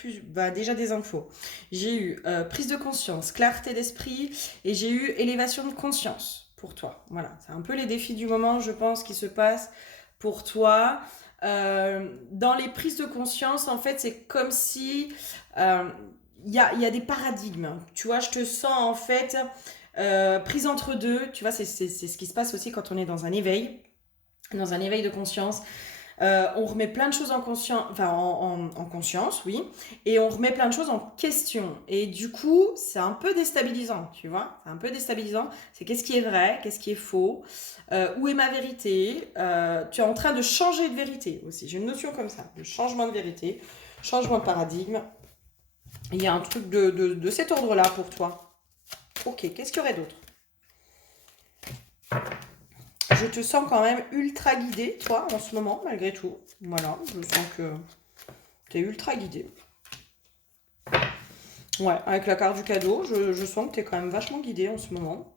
déjà des infos. J'ai eu prise de conscience, clarté d'esprit et j'ai eu élévation de conscience pour toi. Voilà, c'est un peu les défis du moment, je pense, qui se passent pour toi. Dans les prises de conscience, en fait, c'est comme si il y a des paradigmes. Tu vois, je te sens en fait prise entre deux. Tu vois, c'est ce qui se passe aussi quand on est dans un éveil de conscience. On remet plein de choses en conscience, oui, et on remet plein de choses en question. Et du coup, c'est un peu déstabilisant, tu vois. C'est un peu déstabilisant. C'est qu'est-ce qui est vrai, qu'est-ce qui est faux, où est ma vérité. Tu es en train de changer de vérité aussi. J'ai une notion comme ça, de changement de vérité, changement de paradigme. Il y a un truc de cet ordre-là pour toi. Ok, qu'est-ce qu'il y aurait d'autre? Je te sens quand même ultra guidée, toi, en ce moment, malgré tout. Voilà, je sens que tu es ultra guidée. Ouais, avec la carte du cadeau, je sens que tu es quand même vachement guidée en ce moment.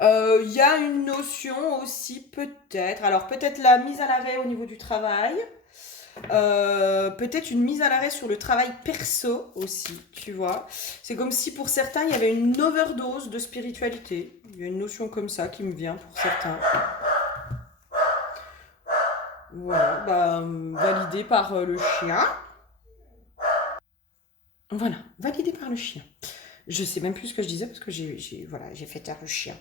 Il y a une notion aussi, peut-être. Alors, peut-être la mise à l'arrêt au niveau du travail. Peut-être une mise à l'arrêt sur le travail perso aussi, tu vois. C'est comme si pour certains, il y avait une overdose de spiritualité. Il y a une notion comme ça qui me vient pour certains. Voilà, validé par le chien. Voilà, validé par le chien. Je sais même plus ce que je disais parce que j'ai fait taire le chien.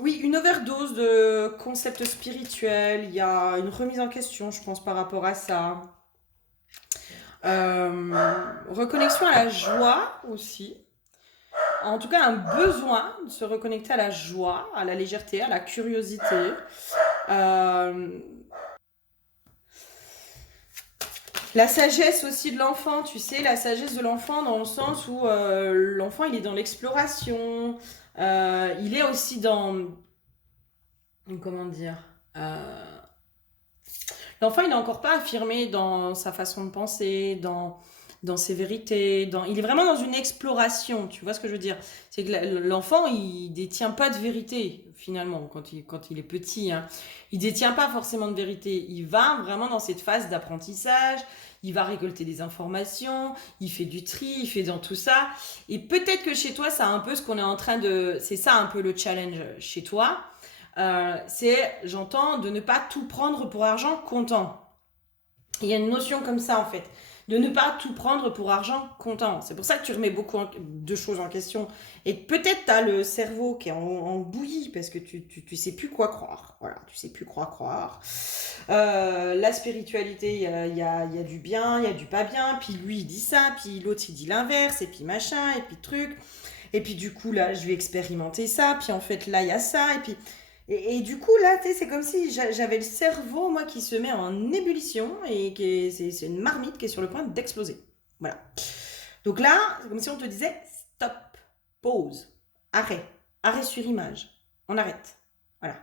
Oui, une overdose de concepts spirituels. Il y a une remise en question, je pense, par rapport à ça. Reconnexion à la joie aussi. En tout cas, un besoin de se reconnecter à la joie, à la légèreté, à la curiosité. La sagesse aussi de l'enfant, tu sais, la sagesse de l'enfant dans le sens où l'enfant, il est dans l'exploration. Il est aussi dans... Comment dire L'enfant, il n'est encore pas affirmé dans sa façon de penser, dans ses vérités. Il est vraiment dans une exploration, tu vois ce que je veux dire? C'est que l'enfant, il détient pas de vérité, finalement, quand il est petit, hein. Il détient pas forcément de vérité. Il va vraiment dans cette phase d'apprentissage, il va récolter des informations, il fait du tri, il fait dans tout ça. Et peut-être que chez toi, c'est un peu ce qu'on est en train de... C'est ça un peu le challenge chez toi. J'entends, de ne pas tout prendre pour argent comptant. Il y a une notion comme ça, en fait, de ne pas tout prendre pour argent comptant. C'est pour ça que tu remets beaucoup de choses en question. Et peut-être tu as le cerveau qui est en bouillie parce que tu sais plus quoi croire. Voilà, tu sais plus quoi croire. La spiritualité, il y a du bien, il y a du pas bien. Puis lui, il dit ça, puis l'autre, il dit l'inverse, et puis machin, et puis truc. Et puis du coup, là, je vais expérimenter ça. Puis en fait, là, il y a ça. Et puis... Et du coup, là, tu sais, c'est comme si j'avais le cerveau, moi, qui se met en ébullition et c'est une marmite qui est sur le point d'exploser. Voilà. Donc là, c'est comme si on te disait stop, pause, arrêt, arrêt sur image. On arrête. Voilà.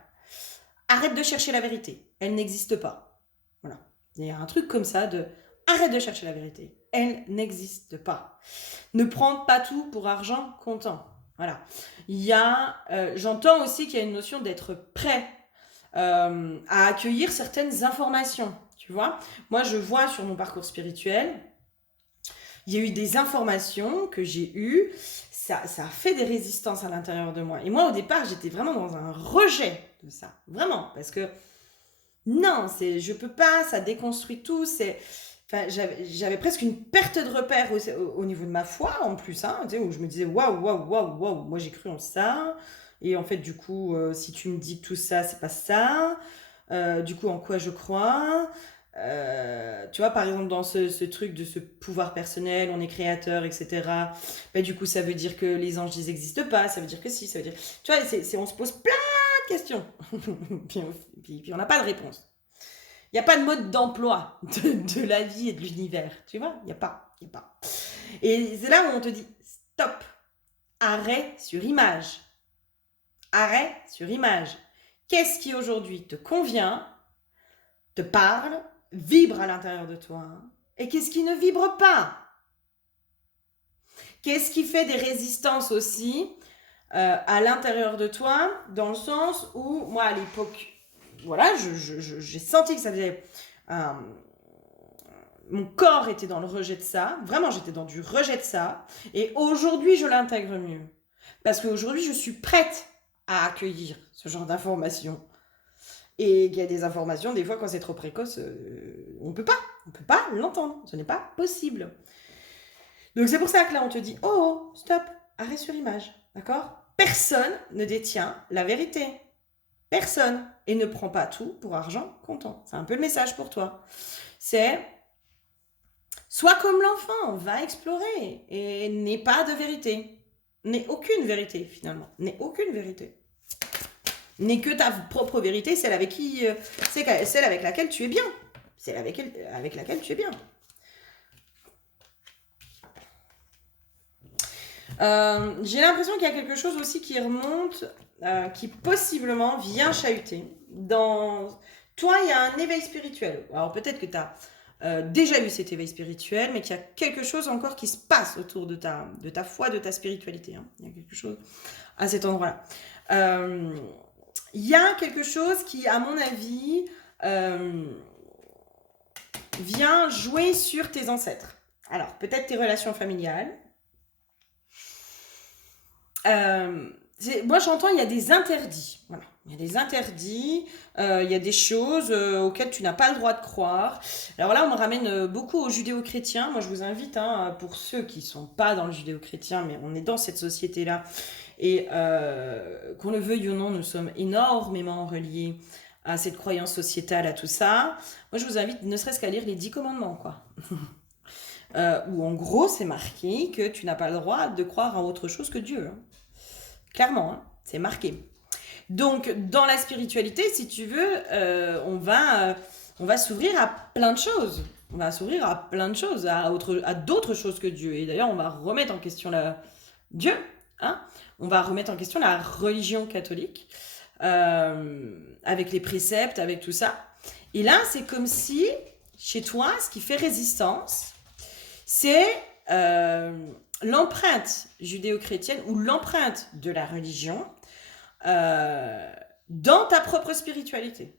Arrête de chercher la vérité. Elle n'existe pas. Voilà. Il y a un truc comme ça de arrête de chercher la vérité. Elle n'existe pas. Ne prends pas tout pour argent comptant. Voilà. J'entends aussi qu'il y a une notion d'être prêt à accueillir certaines informations. Tu vois, moi, je vois sur mon parcours spirituel, il y a eu des informations que j'ai eues, ça a fait des résistances à l'intérieur de moi. Et moi, au départ, j'étais vraiment dans un rejet de ça. Vraiment. Parce que non, je peux pas, ça déconstruit tout. Enfin, j'avais presque une perte de repère au niveau de ma foi en plus, hein, tu sais, où je me disais waouh, waouh, waouh, waouh, moi j'ai cru en ça. Et en fait, du coup, si tu me dis que tout ça, c'est pas ça, du coup, en quoi je crois? Tu vois, par exemple, dans ce truc de ce pouvoir personnel, on est créateur, etc. Bah, du coup, ça veut dire que les anges, ils n'existent pas, ça veut dire que si, ça veut dire. Tu vois, on se pose plein de questions. puis on n'a pas de réponse. Il n'y a pas de mode d'emploi de la vie et de l'univers. Tu vois, il n'y a pas. Et c'est là où on te dit stop, arrêt sur image. Arrêt sur image. Qu'est-ce qui aujourd'hui te convient, te parle, vibre à l'intérieur de toi, et qu'est-ce qui ne vibre pas? Qu'est-ce qui fait des résistances aussi à l'intérieur de toi, dans le sens où, moi à l'époque, voilà, j'ai senti que ça faisait... mon corps était dans le rejet de ça, vraiment j'étais dans du rejet de ça, et aujourd'hui je l'intègre mieux. Parce qu'aujourd'hui je suis prête à accueillir ce genre d'informations. Et qu'il y a des informations, des fois quand c'est trop précoce, on peut pas l'entendre, ce n'est pas possible. Donc c'est pour ça que là on te dit, oh, stop, arrêt sur image, d'accord? Personne ne détient la vérité. Personne. Et ne prend pas tout pour argent comptant. C'est un peu le message pour toi. C'est, sois comme l'enfant, va explorer et n'aie pas de vérité. N'aie aucune vérité finalement. N'aie aucune vérité. N'aie que ta propre vérité, celle avec laquelle tu es bien. Celle avec laquelle tu es bien. J'ai l'impression qu'il y a quelque chose aussi qui remonte, qui possiblement vient chahuter. Toi, il y a un éveil spirituel. Alors peut-être que tu as déjà eu cet éveil spirituel, mais qu'il y a quelque chose encore qui se passe autour de ta foi, de ta spiritualité, hein. Il y a quelque chose à cet endroit-là. Il y a quelque chose qui, à mon avis, vient jouer sur tes ancêtres. Alors, peut-être tes relations familiales. Moi, j'entends, il y a des interdits. Voilà. Il y a des interdits, il y a des choses auxquelles tu n'as pas le droit de croire. Alors là, on me ramène beaucoup aux judéo-chrétiens. Moi, je vous invite, hein, pour ceux qui ne sont pas dans le judéo-chrétien, mais on est dans cette société-là. Et qu'on le veuille ou non, nous sommes énormément reliés à cette croyance sociétale, à tout ça. Moi, je vous invite ne serait-ce qu'à lire les 10 commandements, quoi. Où en gros, c'est marqué que tu n'as pas le droit de croire à autre chose que Dieu. Hein. Clairement, hein, c'est marqué. Donc, dans la spiritualité, si tu veux, on va s'ouvrir à plein de choses. On va s'ouvrir à plein de choses, à d'autres choses que Dieu. Et d'ailleurs, on va remettre en question Dieu. Hein, on va remettre en question la religion catholique, avec les préceptes, avec tout ça. Et là, c'est comme si, chez toi, ce qui fait résistance, c'est l'empreinte judéo-chrétienne ou l'empreinte de la religion dans ta propre spiritualité.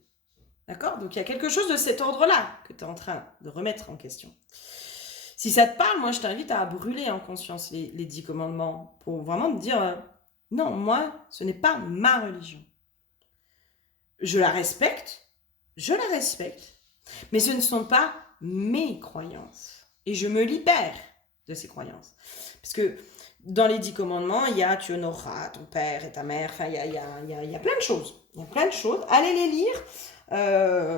D'accord? Donc il y a quelque chose de cet ordre-là que tu es en train de remettre en question. Si ça te parle, moi je t'invite à brûler en conscience les 10 commandements pour vraiment te dire non, moi, ce n'est pas ma religion. Je la respecte, mais ce ne sont pas mes croyances. Et je me libère de ces croyances. Parce que dans les 10 commandements, il y a tu honoreras ton père et ta mère, enfin il y a plein de choses. Il y a plein de choses. Allez les lire.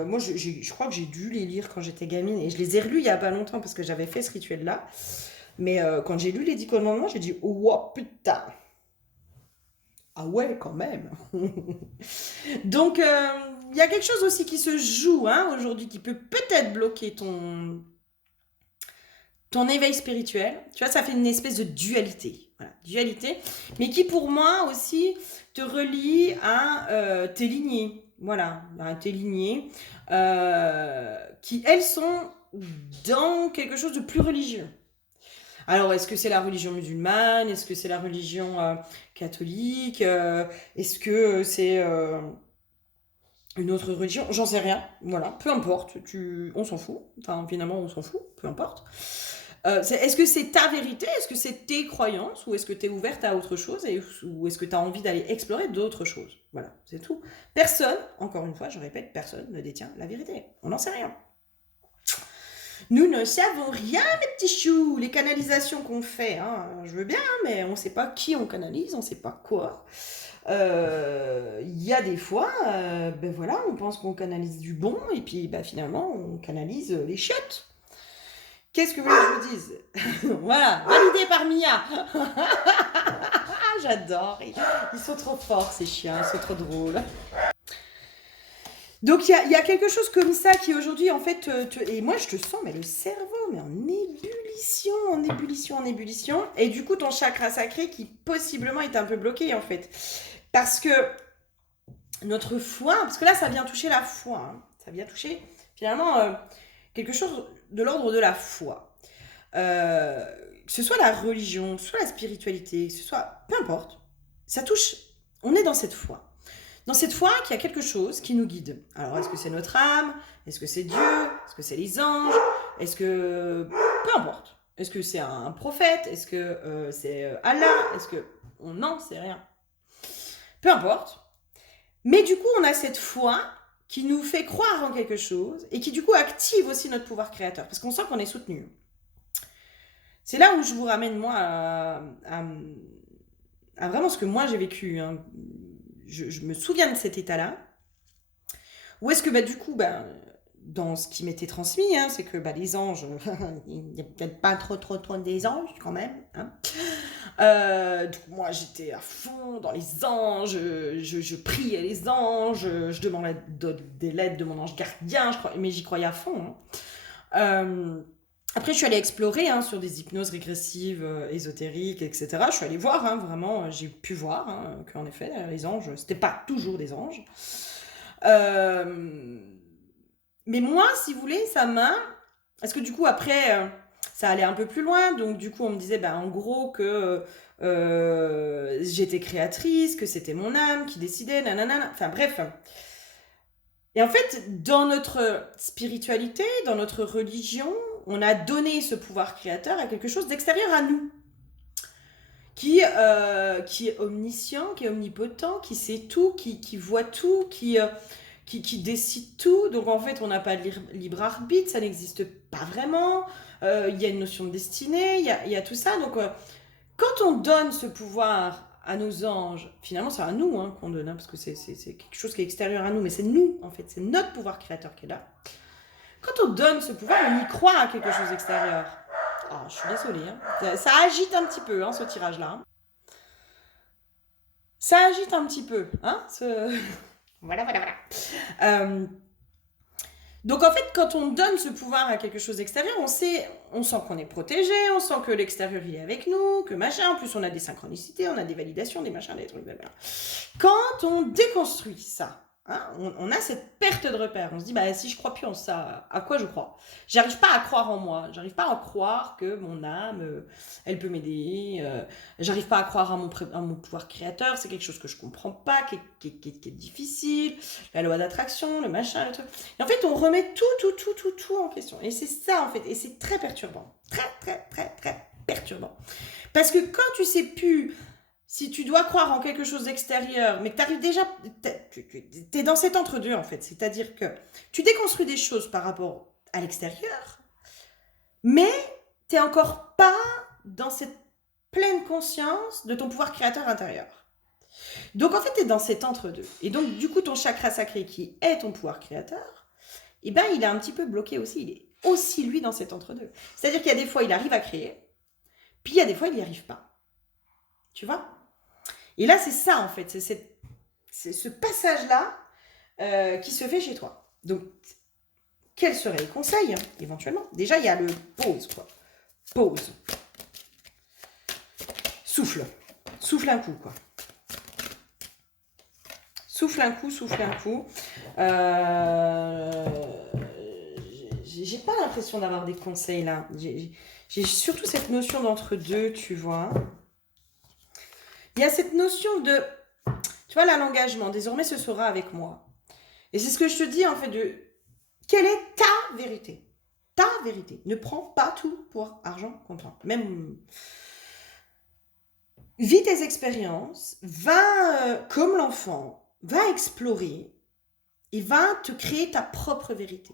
Moi, je crois que j'ai dû les lire quand j'étais gamine. Et je les ai relus il n'y a pas longtemps parce que j'avais fait ce rituel-là. Mais quand j'ai lu les 10 commandements, j'ai dit « Oh putain !» Ah ouais, quand même. Donc, il y a quelque chose aussi qui se joue aujourd'hui, qui peut peut-être bloquer ton éveil spirituel. Tu vois, ça fait une espèce de dualité. Voilà, dualité. Mais qui, pour moi, aussi, te relie à tes lignées. Voilà, à tes lignées. Qui, elles, sont dans quelque chose de plus religieux. Alors, est-ce que c'est la religion musulmane? Est-ce que c'est la religion catholique? Est-ce que c'est une autre religion? J'en sais rien. Voilà, peu importe. On s'en fout. Enfin, finalement, on s'en fout. Peu importe. Est-ce que c'est ta vérité? Est-ce que c'est tes croyances? Ou est-ce que tu es ouverte à autre chose? Ou est-ce que tu as envie d'aller explorer d'autres choses? Voilà, c'est tout. Personne, encore une fois, je répète, personne ne détient la vérité. On n'en sait rien. Nous ne savons rien, mes petits choux. Les canalisations qu'on fait, je veux bien, mais on ne sait pas qui on canalise, on ne sait pas quoi. Il y a des fois, ben voilà, on pense qu'on canalise du bon, et puis finalement, on canalise les chiottes. Qu'est-ce que vous voulez que je vous dise? Voilà, validé par Mia. J'adore, ils sont trop forts ces chiens, ils sont trop drôles. Donc il y a quelque chose comme ça qui aujourd'hui en fait et moi je te sens mais le cerveau mais en ébullition et du coup ton chakra sacré qui possiblement est un peu bloqué en fait parce que notre foi, parce que là ça vient toucher la foi, ça vient toucher finalement quelque chose de l'ordre de la foi, que ce soit la religion, que ce soit la spiritualité, que ce soit peu importe, ça touche, on est dans cette foi. Dans cette foi qu'il y a quelque chose qui nous guide. Alors, est-ce que c'est notre âme? Est-ce que c'est Dieu? Est-ce que c'est les anges? Est-ce que... Peu importe. Est-ce que c'est un prophète? Est-ce que c'est Allah? Est-ce que... On n'en sait rien. Peu importe. Mais du coup, on a cette foi qui nous fait croire en quelque chose et qui du coup active aussi notre pouvoir créateur. Parce qu'on sent qu'on est soutenu. C'est là où je vous ramène, moi, à vraiment ce que moi j'ai vécu. Je me souviens de cet état-là, où est-ce que du coup, dans ce qui m'était transmis, c'est que les anges, il n'y a peut-être pas trop des anges quand même. Donc moi j'étais à fond dans les anges, je priais les anges, je demandais des lettres de mon ange gardien, mais j'y croyais à fond. Après, je suis allée explorer sur des hypnoses régressives, ésotériques, etc. Je suis allée voir, vraiment, j'ai pu voir qu'en effet, les anges, c'était pas toujours des anges. Mais moi, si vous voulez, ça m'a... Parce que du coup, après, ça allait un peu plus loin. Donc, du coup, on me disait, en gros, que j'étais créatrice, que c'était mon âme qui décidait, nanana. Enfin, bref. Et en fait, dans notre spiritualité, dans notre religion, on a donné ce pouvoir créateur à quelque chose d'extérieur à nous, qui est omniscient, qui est omnipotent, qui sait tout, qui voit tout, qui décide tout. Donc en fait, on n'a pas de libre arbitre, ça n'existe pas vraiment. Il y a une notion de destinée, il y a tout ça. Donc quand on donne ce pouvoir à nos anges, finalement c'est à nous qu'on donne, parce que c'est quelque chose qui est extérieur à nous, mais c'est nous en fait, c'est notre pouvoir créateur qui est là. Quand on donne ce pouvoir, on y croit à quelque chose d'extérieur. Ah, je suis désolée. Ça agite un petit peu, ce tirage-là. Ça agite un petit peu, Voilà. Donc en fait, quand on donne ce pouvoir à quelque chose d'extérieur, on sent qu'on est protégé, on sent que l'extérieur il est avec nous, que machin. En plus, on a des synchronicités, on a des validations, des machins, des trucs, blablabla. Quand on déconstruit ça, Hein, on a cette perte de repère. On se dit, bah, si je crois plus en ça, à quoi je crois? J'arrive pas à croire en moi. J'arrive pas à croire que mon âme, elle peut m'aider. J'arrive pas à croire à mon pouvoir créateur. C'est quelque chose que je comprends pas, qui est difficile. La loi d'attraction, le machin, le truc. Et en fait, on remet tout en question. Et c'est ça, en fait. Et c'est très perturbant. Très perturbant. Parce que quand tu sais plus si tu dois croire en quelque chose d'extérieur, mais que tu arrives déjà, tu es dans cet entre-deux en fait. C'est-à-dire que tu déconstruis des choses par rapport à l'extérieur, mais tu n'es encore pas dans cette pleine conscience de ton pouvoir créateur intérieur. Donc en fait, tu es dans cet entre-deux. Et donc du coup, ton chakra sacré qui est ton pouvoir créateur, eh ben, il est un petit peu bloqué aussi. Il est aussi lui dans cet entre-deux. C'est-à-dire qu'il y a des fois, il arrive à créer, puis il y a des fois, il n'y arrive pas. Tu vois? Et là, c'est ça, en fait. C'est ce passage-là qui se fait chez toi. Donc, quels seraient les conseils, éventuellement? Déjà, il y a le pause, quoi. Pause. Souffle. Souffle un coup, quoi. Souffle un coup. J'ai pas l'impression d'avoir des conseils, là. J'ai surtout cette notion d'entre-deux, tu vois. Il y a cette notion de, tu vois, là, l'engagement, désormais, ce sera avec moi. Et c'est ce que je te dis, en fait, de quelle est ta vérité? Ta vérité. Ne prends pas tout pour argent comptant. Même, vis tes expériences, va, comme l'enfant, va explorer et va te créer ta propre vérité.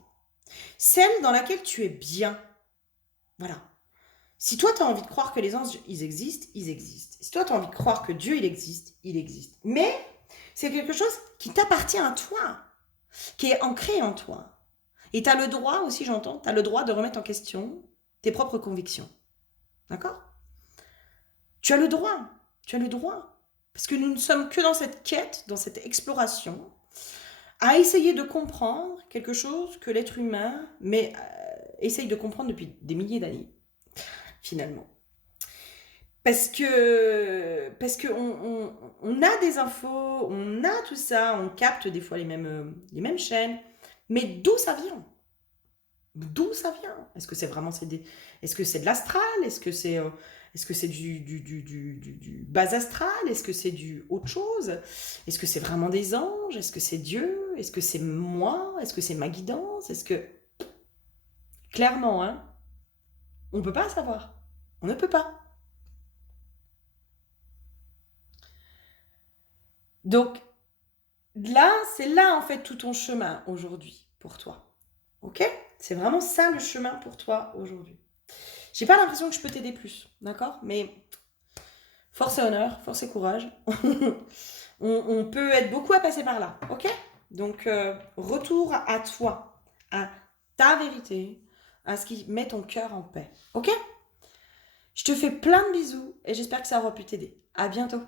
Celle dans laquelle tu es bien. Voilà. Si toi, tu as envie de croire que les anges, ils existent, ils existent. Si toi, tu as envie de croire que Dieu, il existe, il existe. Mais c'est quelque chose qui t'appartient à toi, qui est ancré en toi. Et tu as le droit aussi, j'entends, tu as le droit de remettre en question tes propres convictions. D'accord? Tu as le droit. Tu as le droit. Parce que nous ne sommes que dans cette quête, dans cette exploration, à essayer de comprendre quelque chose que l'être humain essaye de comprendre depuis des milliers d'années, finalement. Parce que on a des infos, on a tout ça, on capte des fois les mêmes chaînes, mais d'où ça vient? D'où ça vient? Est-ce que c'est vraiment est-ce que c'est de l'astral? Est-ce que c'est du bas astral? Est-ce que c'est du autre chose? Est-ce que c'est vraiment des anges? Est-ce que c'est Dieu? Est-ce que c'est moi? Est-ce que c'est ma guidance? Est-ce que clairement, hein, on peut pas savoir. On ne peut pas. Donc là, c'est là en fait tout ton chemin aujourd'hui pour toi. Ok? C'est vraiment ça le chemin pour toi aujourd'hui. J'ai pas l'impression que je peux t'aider plus, d'accord? Mais force et honneur, force et courage. On peut être beaucoup à passer par là, ok? Donc, retour à toi, à ta vérité, à ce qui met ton cœur en paix, ok? Je te fais plein de bisous et j'espère que ça aura pu t'aider. À bientôt.